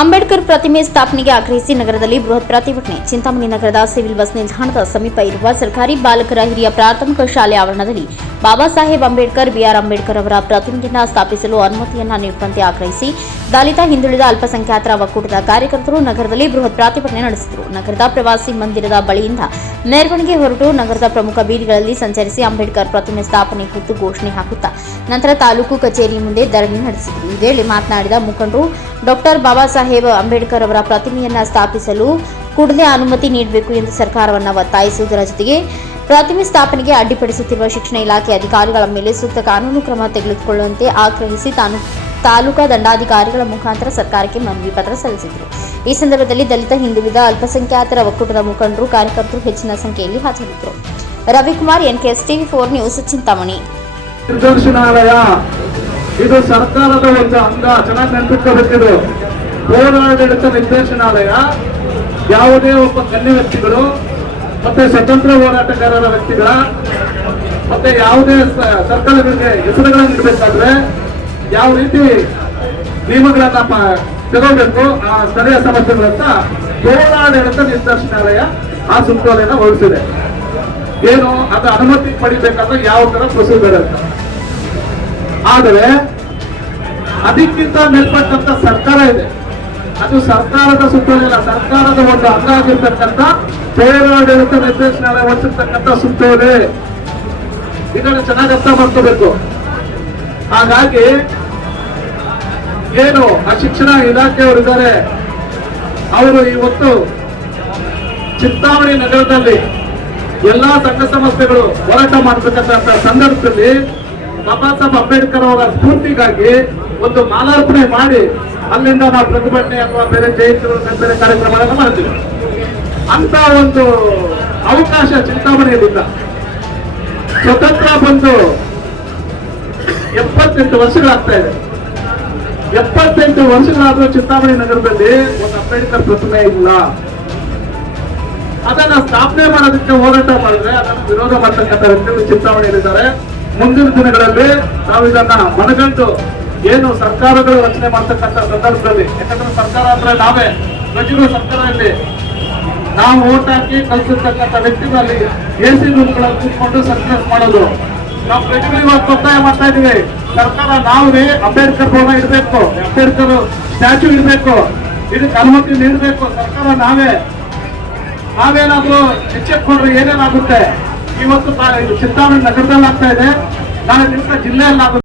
ಅಂಬೇಡ್ಕರ್ ಪ್ರತಿಮೆ ಸ್ಥಾಪನೆಗೆ ಆಗ್ರಹಿಸಿ ನಗರದಲ್ಲಿ ಬೃಹತ್ ಪ್ರತಿಭಟನೆ. ಚಿಂತಾಮಣಿ ನಗರದ ಸಿವಿಲ್ ಬಸ್ ನಿಲ್ದಾಣದ ಸಮೀಪ ಇರುವ ಸರ್ಕಾರಿ ಬಾಲಕರ ಹಿರಿಯ ಪ್ರಾಥಮಿಕ ಶಾಲೆ ಆವರಣದಲ್ಲಿ ಬಾಬಾ ಸಾಹೇಬ್ ಅಂಬೇಡ್ಕರ್, ಬಿಆರ್ ಅಂಬೇಡ್ಕರ್ ಅವರ ಪ್ರತಿಮೆಯನ್ನು ಸ್ಥಾಪಿಸಲು ಅನುಮತಿಯನ್ನ ನೀಡುವಂತೆ ಆಗ್ರಹಿಸಿ ದಲಿತ, ಹಿಂದುಳಿದ, ಅಲ್ಪಸಂಖ್ಯಾತರ ಒಕ್ಕೂಟದ ಕಾರ್ಯಕರ್ತರು ನಗರದಲ್ಲಿ ಬೃಹತ್ ಪ್ರತಿಭಟನೆ ನಡೆಸಿದರು. ನಗರದ ಪ್ರವಾಸಿ ಮಂದಿರದ ಬಳಿಯಿಂದ ಮೆರವಣಿಗೆ ಹೊರಟು ನಗರದ ಪ್ರಮುಖ ಬೀದಿಗಳಲ್ಲಿ ಸಂಚರಿಸಿ ಅಂಬೇಡ್ಕರ್ ಪ್ರತಿಮೆ ಸ್ಥಾಪನೆ ಕುರಿತು ಘೋಷಣೆ ಹಾಕುತ್ತಾ, ನಂತರ ತಾಲೂಕು ಕಚೇರಿ ಮುಂದೆ ಧರಣಿ ನಡೆಸಿದರು. ಈ ವೇಳೆ ಮಾತನಾಡಿದ ಮುಖಂಡರು ಡಾಕ್ಟರ್ ಬಾಬಾ ಸಾಹೇಬ್ ಅಂಬೇಡ್ಕರ್ ಅವರ ಪ್ರತಿಮೆಯನ್ನು ಸ್ಥಾಪಿಸಲು ಕೂಡಲೇ ಅನುಮತಿ ನೀಡಬೇಕು ಎಂದು ಸರ್ಕಾರವನ್ನು ಒತ್ತಾಯಿಸುವುದರ ಜೊತೆಗೆ ಪ್ರತಿಮೆ ಸ್ಥಾಪನೆಗೆ ಅಡ್ಡಿಪಡಿಸುತ್ತಿರುವ ಶಿಕ್ಷಣ ಇಲಾಖೆ ಅಧಿಕಾರಿಗಳ ಮೇಲೆ ಸೂಕ್ತ ಕಾನೂನು ಕ್ರಮ ತೆಗೆದುಕೊಳ್ಳುವಂತೆ ಆಗ್ರಹಿಸಿ ತಾನು ತಾಲೂಕಾ ದಂಡಾಧಿಕಾರಿಗಳ ಮುಖಾಂತರ ಸರ್ಕಾರಕ್ಕೆ ಮನವಿ ಪತ್ರ ಸಲ್ಲಿಸಿದರು. ಈ ಸಂದರ್ಭದಲ್ಲಿ ದಲಿತ, ಹಿಂದುಳಿದ, ಅಲ್ಪಸಂಖ್ಯಾತರ ಒಕ್ಕೂಟದ ಮುಖಂಡರು, ಕಾರ್ಯಕರ್ತರು ಹೆಚ್ಚಿನ ಸಂಖ್ಯೆಯಲ್ಲಿ ಹಾಜರಿದ್ದರು. Ravikumar, NKS TV four news Chintamani. ಇದು ಸರ್ಕಾರದ ಒಂದು ಅಂಗ, ಚೆನ್ನಾಗಿ ನೆನಪಿಟ್ಕೋಬೇಕಿದು. ಹೋರಾಡಳಿತ ನಿರ್ದೇಶನಾಲಯ, ಯಾವುದೇ ಒಬ್ಬ ಗಣ್ಯ ವ್ಯಕ್ತಿಗಳು ಮತ್ತೆ ಸ್ವತಂತ್ರ ಹೋರಾಟಗಾರರ ವ್ಯಕ್ತಿಗಳ ಮತ್ತೆ ಯಾವುದೇ ಸರ್ಕಾರಗಳಿಗೆ ಹೆಸರುಗಳನ್ನು ನೀಡಬೇಕಾದ್ರೆ ಯಾವ ರೀತಿ ನಿಯಮಗಳನ್ನ ತಗೋಬೇಕು, ಆ ಸ್ಥಳೀಯ ಸಮಸ್ಯೆಗಳಂತ ಹೋರಾಡಳಿತ ನಿರ್ದೇಶನಾಲಯ ಆ ಸುತ್ತೋಲೆಯನ್ನು ಹೊರಡಿಸಿದೆ. ಏನು, ಅದು ಅನುಮತಿ ಪಡಿಬೇಕಾದ್ರೆ ಯಾವ ತರ ಪ್ರೊಸೀಜರ್ ಅಂತ. ಆದರೆ ಅದಕ್ಕಿಂತ ಮೇಲ್ಪಟ್ಟಂತ ಸರ್ಕಾರ ಇದೆ. ಅದು ಸರ್ಕಾರದ ಸುತ್ತೋಲಿಲ್ಲ ಸರ್ಕಾರದ ಒಂದು ಅಂಗ ಆಗಿರ್ತಕ್ಕಂಥ ಹೋರಾಡಳಿತ ನಿರ್ದೇಶನಾಲಯ ವಹಿಸಿರ್ತಕ್ಕಂಥ ಸುತ್ತೋಲೆ. ಇದನ್ನು ಚೆನ್ನಾಗಿ ಅರ್ಥ ಮಾಡ್ಕೋಬೇಕು. ಹಾಗಾಗಿ ಏನು, ಆ ಶಿಕ್ಷಣ ಇಲಾಖೆಯವರಿದ್ದಾರೆ ಅವರು ಇವತ್ತು ಚಿಂತಾಮಣಿ ನಗರದಲ್ಲಿ ಎಲ್ಲಾ ಸಂಘ ಸಂಸ್ಥೆಗಳು ಹೋರಾಟ ಮಾಡತಕ್ಕಂತ ಸಂದರ್ಭದಲ್ಲಿ ಬಾಬಾ ಸಾಹೇಬ್ ಅಂಬೇಡ್ಕರ್ ಅವರ ಸ್ಫೂರ್ತಿಗಾಗಿ ಒಂದು ಮಾಲಾರ್ಪಣೆ ಮಾಡಿ ಅಲ್ಲಿಂದ ನಾವು ಪ್ರತಿಭಟನೆ ಅಥವಾ ಬೇರೆ ಜಯಂತಿಗಳು ಬೇರೆ ಕಾರ್ಯಕ್ರಮಗಳನ್ನು ಮಾಡ್ತೀವಿ. ಅಂತ ಒಂದು ಅವಕಾಶ ಚಿಂತಾಮಣಿಯಲ್ಲಿಲ್ಲ ಸ್ವತಂತ್ರ ಬಂದು ಎಪ್ಪತ್ತೆಂಟು ವರ್ಷಗಳಾಗ್ತಾ ಇದೆ. ಎಪ್ಪತ್ತೆಂಟು ವರ್ಷಗಳಾದ್ರೂ ಚಿಂತಾಮಣಿ ನಗರದಲ್ಲಿ ಒಂದು ಅಂಬೇಡ್ಕರ್ ಪ್ರತಿಮೆ ಇಲ್ಲ. ಅದನ್ನ ಸ್ಥಾಪನೆ ಮಾಡೋದಕ್ಕೆ ಹೋರಾಟ ಮಾಡಿದ್ರೆ ಅದನ್ನು ವಿರೋಧ ಮಾಡ್ತಕ್ಕಂಥ ವ್ಯಕ್ತಿಗಳು ಚಿಂತಾಮಣಿಯಲ್ಲಿದ್ದಾರೆ. ಮುಂದಿನ ದಿನಗಳಲ್ಲಿ ನಾವು ಇದನ್ನ ಮನಗಂಡು ಏನು ಸರ್ಕಾರಗಳು ರಚನೆ ಮಾಡ್ತಕ್ಕಂಥ ಸಂದರ್ಭದಲ್ಲಿ, ಯಾಕಂದ್ರೆ ಸರ್ಕಾರ ಅಂದ್ರೆ ನಾವೇ ಪ್ರತಿಯೊಂದು ಸರ್ಕಾರದಲ್ಲಿ ನಾವು ಓಟ್ ಹಾಕಿ ಕಲ್ಸಿರ್ತಕ್ಕಂಥ ವ್ಯಕ್ತಿಗಳಲ್ಲಿ ಎ ಸಿ ರೂಮ್ಗಳನ್ನು ಕೂತ್ಕೊಂಡು ಸಕ್ಸಸ್ ಮಾಡೋದು. ನಾವು ಪ್ರತಿಗಳು ಒತ್ತಾಯ ಮಾಡ್ತಾ ಇದೀವಿ. ಸರ್ಕಾರ ನಾವೇ ಅಂಬೇಡ್ಕರ್ ಭವನ ಇಡಬೇಕು, ಅಂಬೇಡ್ಕರ್ ಸ್ಟ್ಯಾಚ್ಯೂ ಇಡಬೇಕು, ಇದಕ್ಕೆ ಅನುಮತಿ ನೀಡಬೇಕು. ಸರ್ಕಾರ ನಾವೇ. ನಾವೇನಾದ್ರೂ ಎಚ್ಚೆತ್ಕೊಂಡ್ರೆ ಏನೇನಾಗುತ್ತೆ? ಇವತ್ತು ಚಿಂತಾಮಣಿ ನಗರದಲ್ಲಿ ಆಗ್ತಾ ಇದೆ. ನಾಳೆ ದಿವಸ ಜಿಲ್ಲೆಯಲ್ಲಿ ಆಗುತ್ತೆ